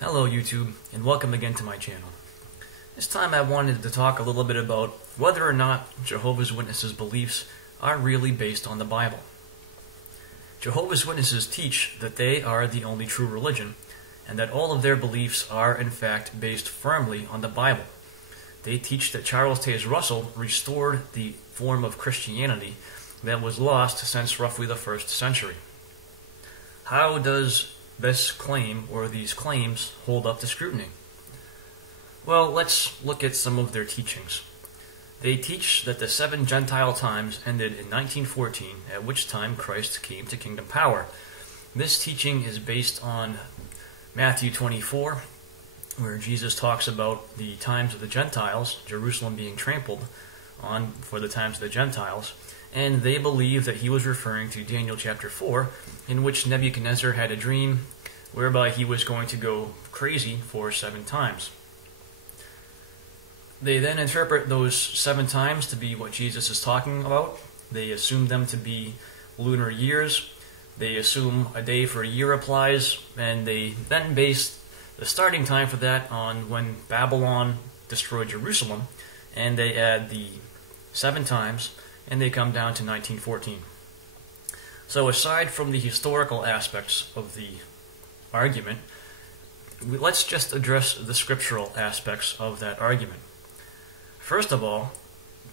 Hello YouTube, and welcome again to my channel. This time I wanted to talk a little bit about whether or not Jehovah's Witnesses' beliefs are really based on the Bible. Jehovah's Witnesses teach that they are the only true religion, and that all of their beliefs are in fact based firmly on the Bible. They teach that Charles Taze Russell restored the form of Christianity that was lost since roughly the 1st century. How does this claim, or these claims, hold up to scrutiny? Well, let's look at some of their teachings. They teach that the 7 Gentile times ended in 1914, at which time Christ came to kingdom power. This teaching is based on Matthew 24, where Jesus talks about the times of the Gentiles, Jerusalem being trampled on for the times of the Gentiles, and they believe that he was referring to Daniel chapter 4, in which Nebuchadnezzar had a dream whereby he was going to go crazy for 7 times. They then interpret those 7 times to be what Jesus is talking about. They assume them to be lunar years. They assume a day for a year applies, and they then base the starting time for that on when Babylon destroyed Jerusalem, and they add the 7 times, and they come down to 1914. So aside from the historical aspects of the argument, let's just address the scriptural aspects of that argument. First of all,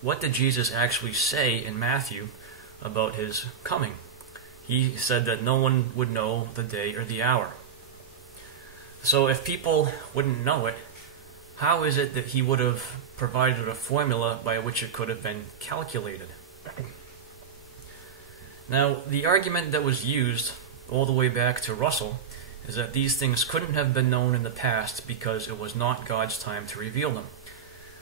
what did Jesus actually say in Matthew about his coming? He said that no one would know the day or the hour. So if people wouldn't know it, how is it that he would have provided a formula by which it could have been calculated? Now, the argument that was used all the way back to Russell is that these things couldn't have been known in the past because it was not God's time to reveal them.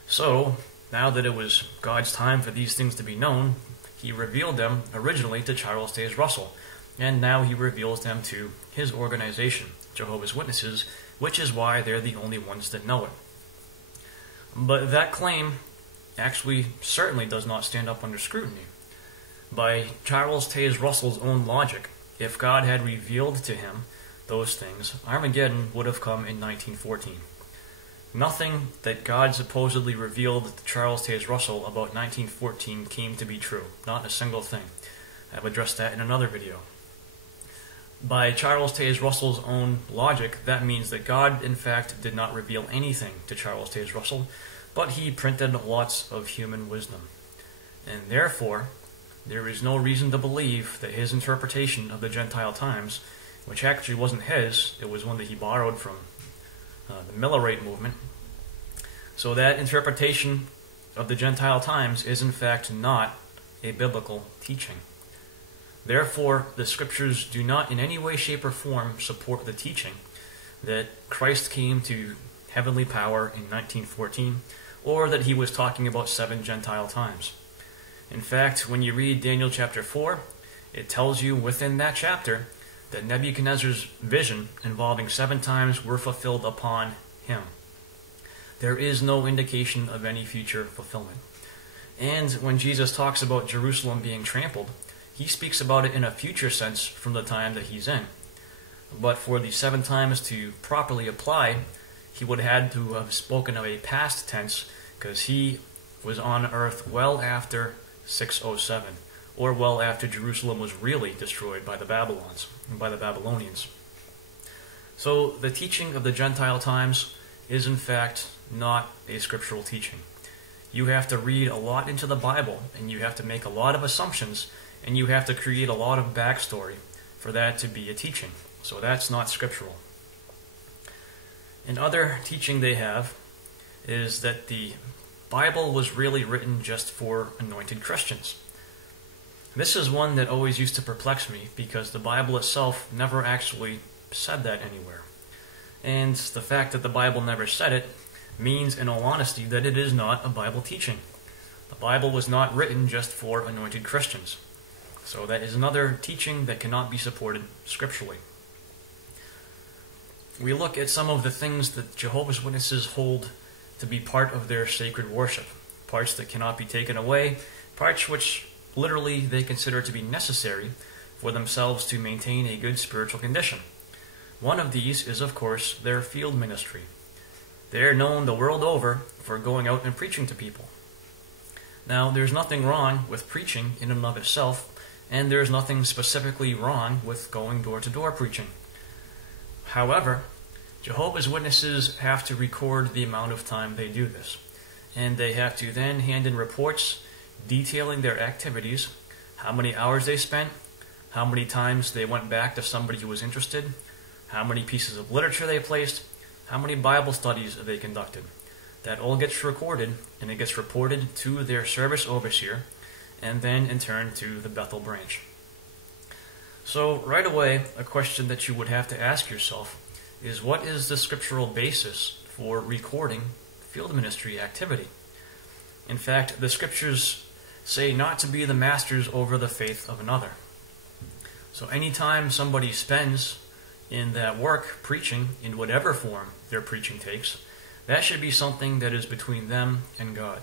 So, now that it was God's time for these things to be known, he revealed them originally to Charles Taze Russell, and now he reveals them to his organization, Jehovah's Witnesses, which is why they're the only ones that know it. But that claim actually certainly does not stand up under scrutiny. By Charles Taze Russell's own logic, if God had revealed to him those things, Armageddon would have come in 1914. Nothing that God supposedly revealed to Charles Taze Russell about 1914 came to be true. Not a single thing. I've addressed that in another video. By Charles Taze Russell's own logic, that means that God, in fact, did not reveal anything to Charles Taze Russell, but he printed lots of human wisdom. And therefore, there is no reason to believe that his interpretation of the Gentile times, which actually wasn't his, it was one that he borrowed from the Millerite movement, so that interpretation of the Gentile times is in fact not a biblical teaching. Therefore, the scriptures do not in any way, shape, or form support the teaching that Christ came to heavenly power in 1914, or that he was talking about 7 Gentile times. In fact, when you read Daniel chapter 4, it tells you within that chapter that Nebuchadnezzar's vision involving 7 times were fulfilled upon him. There is no indication of any future fulfillment. And when Jesus talks about Jerusalem being trampled, he speaks about it in a future sense from the time that he's in. But for the 7 times to properly apply, he would have had to have spoken of a past tense, because he was on earth well after 607, or well after Jerusalem was really destroyed by the Babylonians. So the teaching of the Gentile times is in fact not a scriptural teaching. You have to read a lot into the Bible, and you have to make a lot of assumptions, and you have to create a lot of backstory for that to be a teaching. So that's not scriptural. Another teaching they have is that the Bible was really written just for anointed Christians. This is one that always used to perplex me, because the Bible itself never actually said that anywhere. And the fact that the Bible never said it means, in all honesty, that it is not a Bible teaching. The Bible was not written just for anointed Christians. So that is another teaching that cannot be supported scripturally. We look at some of the things that Jehovah's Witnesses hold to be part of their sacred worship, parts that cannot be taken away, parts which literally they consider to be necessary for themselves to maintain a good spiritual condition. One of these is, of course, their field ministry. They are known the world over for going out and preaching to people. Now, there's nothing wrong with preaching in and of itself, and there's nothing specifically wrong with going door-to-door preaching. However, Jehovah's Witnesses have to record the amount of time they do this, and they have to then hand in reports detailing their activities, how many hours they spent, how many times they went back to somebody who was interested, how many pieces of literature they placed, how many Bible studies they conducted. That all gets recorded, and it gets reported to their service overseer, and then in turn to the Bethel branch. So right away, a question that you would have to ask yourself is, what is the scriptural basis for recording field ministry activity? In fact, the scriptures say not to be the masters over the faith of another. So anytime somebody spends in that work preaching, in whatever form their preaching takes, that should be something that is between them and God.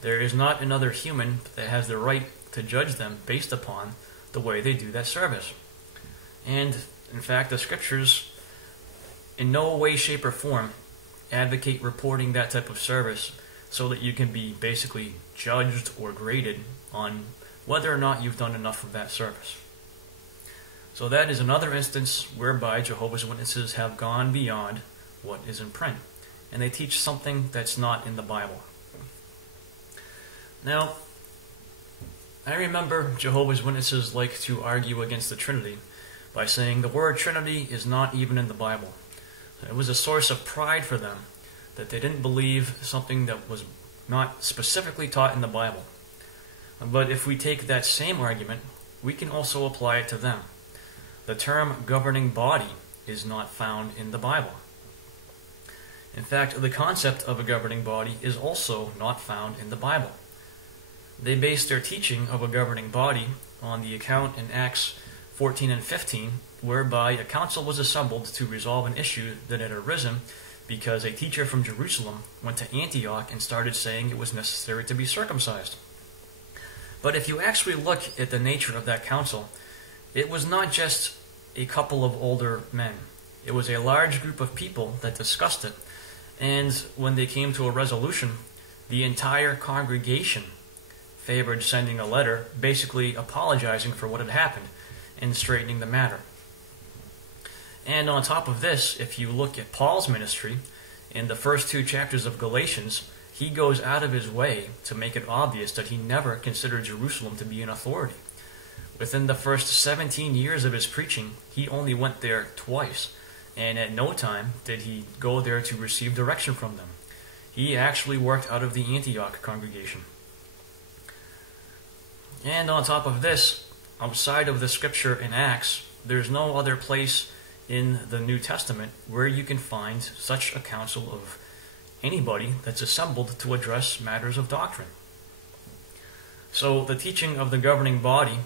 There is not another human that has the right to judge them based upon the way they do that service. And, in fact, the scriptures in no way, shape, or form advocate reporting that type of service so that you can be basically judged or graded on whether or not you've done enough of that service. So that is another instance whereby Jehovah's Witnesses have gone beyond what is in print, and they teach something that's not in the Bible. Now, I remember Jehovah's Witnesses like to argue against the Trinity by saying the word Trinity is not even in the Bible. It was a source of pride for them that they didn't believe something that was not specifically taught in the Bible. But if we take that same argument, we can also apply it to them. The term governing body is not found in the Bible. In fact, the concept of a governing body is also not found in the Bible. They base their teaching of a governing body on the account in Acts 14 and 15, whereby a council was assembled to resolve an issue that had arisen because a teacher from Jerusalem went to Antioch and started saying it was necessary to be circumcised. But if you actually look at the nature of that council, it was not just a couple of older men. It was a large group of people that discussed it, and when they came to a resolution, the entire congregation favored sending a letter basically apologizing for what had happened and straightening the matter. And on top of this, if you look at Paul's ministry, in the first 2 chapters of Galatians, he goes out of his way to make it obvious that he never considered Jerusalem to be an authority. Within the first 17 years of his preaching, he only went there twice, and at no time did he go there to receive direction from them. He actually worked out of the Antioch congregation. And on top of this, outside of the scripture in Acts, there's no other place in the New Testament where you can find such a council of anybody that's assembled to address matters of doctrine. So the teaching of the governing body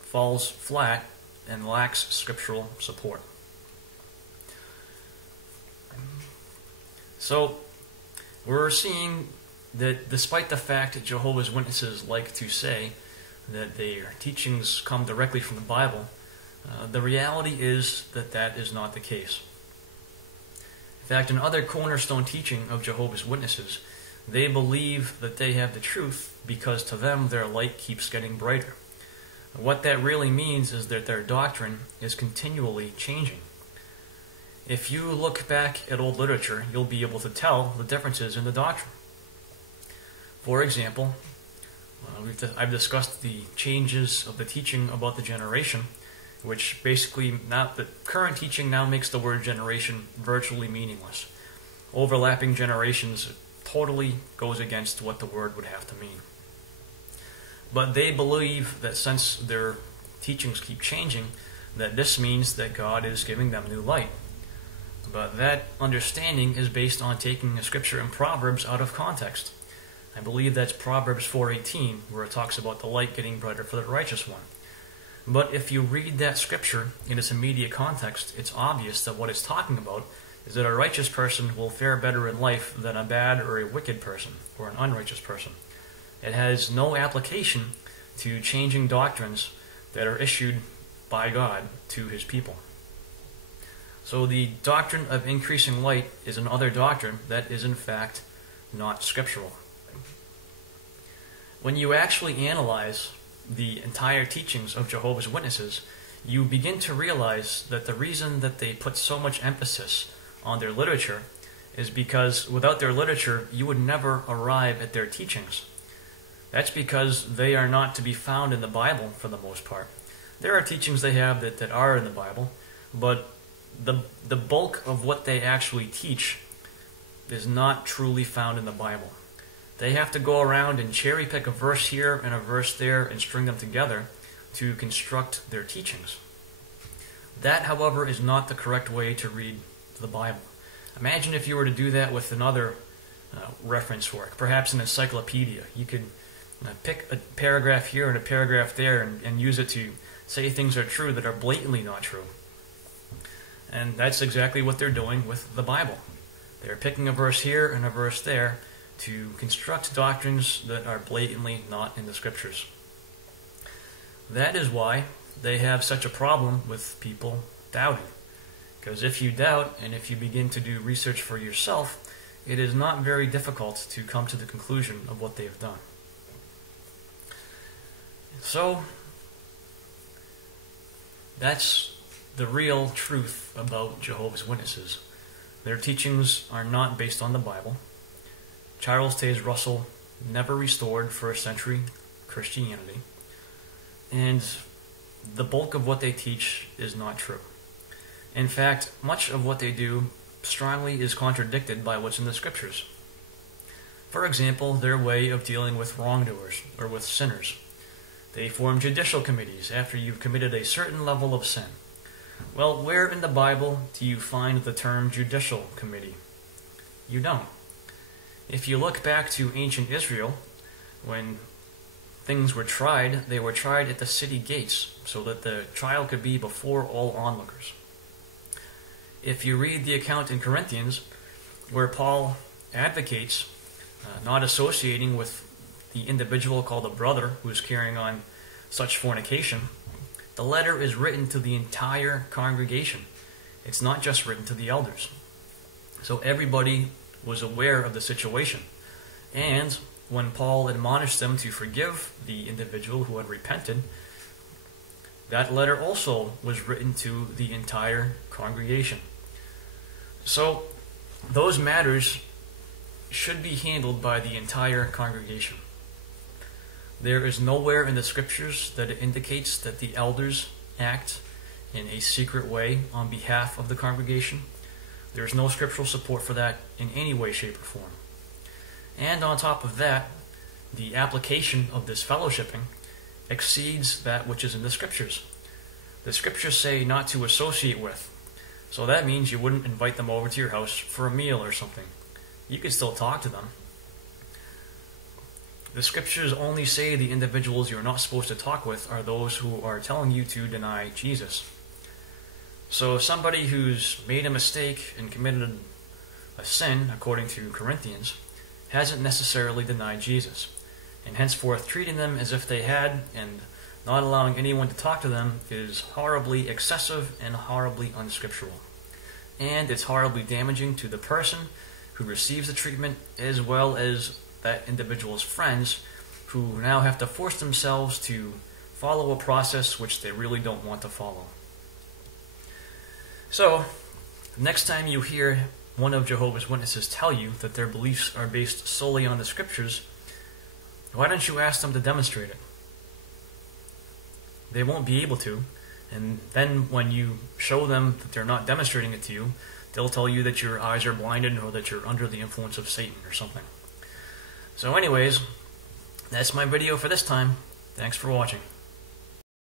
falls flat and lacks scriptural support. So we're seeing that despite the fact that Jehovah's Witnesses like to say that their teachings come directly from the Bible, the reality is that that is not the case. In fact, another cornerstone teaching of Jehovah's Witnesses, they believe that they have the truth because to them their light keeps getting brighter. What that really means is that their doctrine is continually changing. If you look back at old literature, you'll be able to tell the differences in the doctrine. For example, I've discussed the changes of the teaching about the generation, which basically, now the current teaching now makes the word generation virtually meaningless. Overlapping generations totally goes against what the word would have to mean. But they believe that since their teachings keep changing, that this means that God is giving them new light. But that understanding is based on taking a scripture in Proverbs out of context. I believe that's Proverbs 4:18, where it talks about the light getting brighter for the righteous one. But if you read that scripture in its immediate context, it's obvious that what it's talking about is that a righteous person will fare better in life than a bad or a wicked person, or an unrighteous person. It has no application to changing doctrines that are issued by God to his people. So the doctrine of increasing light is another doctrine that is in fact not scriptural. When you actually analyze the entire teachings of Jehovah's Witnesses, you begin to realize that the reason that they put so much emphasis on their literature is because without their literature, you would never arrive at their teachings. That's because they are not to be found in the Bible for the most part. There are teachings they have that are in the Bible, but the bulk of what they actually teach is not truly found in the Bible. They have to go around and cherry pick a verse here and a verse there and string them together to construct their teachings. That, however, is not the correct way to read the Bible. Imagine if you were to do that with another reference work, perhaps an encyclopedia. You could pick a paragraph here and a paragraph there and use it to say things are true that are blatantly not true. And that's exactly what they're doing with the Bible. They're picking a verse here and a verse there to construct doctrines that are blatantly not in the Scriptures. That is why they have such a problem with people doubting. Because if you doubt and if you begin to do research for yourself, it is not very difficult to come to the conclusion of what they have done. So, that's the real truth about Jehovah's Witnesses. Their teachings are not based on the Bible. Charles Taze Russell never restored first century Christianity. And the bulk of what they teach is not true. In fact, much of what they do strongly is contradicted by what's in the Scriptures. For example, their way of dealing with wrongdoers or with sinners. They form judicial committees after you've committed a certain level of sin. Well, where in the Bible do you find the term judicial committee? You don't. If you look back to ancient Israel, when things were tried, they were tried at the city gates so that the trial could be before all onlookers. If you read the account in Corinthians where Paul advocates not associating with the individual called a brother who is carrying on such fornication, the letter is written to the entire congregation. It's not just written to the elders. So everybody was aware of the situation. And when Paul admonished them to forgive the individual who had repented, that letter also was written to the entire congregation. So those matters should be handled by the entire congregation. There is nowhere in the Scriptures that it indicates that the elders act in a secret way on behalf of the congregation. There is no scriptural support for that in any way, shape, or form. And on top of that, the application of this fellowshipping exceeds that which is in the Scriptures. The Scriptures say not to associate with. So that means you wouldn't invite them over to your house for a meal or something. You could still talk to them. The Scriptures only say the individuals you're not supposed to talk with are those who are telling you to deny Jesus. So somebody who's made a mistake and committed a sin, according to Corinthians, hasn't necessarily denied Jesus. And henceforth, treating them as if they had and not allowing anyone to talk to them is horribly excessive and horribly unscriptural. And it's horribly damaging to the person who receives the treatment as well as that individual's friends who now have to force themselves to follow a process which they really don't want to follow. So, next time you hear one of Jehovah's Witnesses tell you that their beliefs are based solely on the Scriptures, why don't you ask them to demonstrate it? They won't be able to, and then when you show them that they're not demonstrating it to you, they'll tell you that your eyes are blinded or that you're under the influence of Satan or something. So anyways, that's my video for this time. Thanks for watching.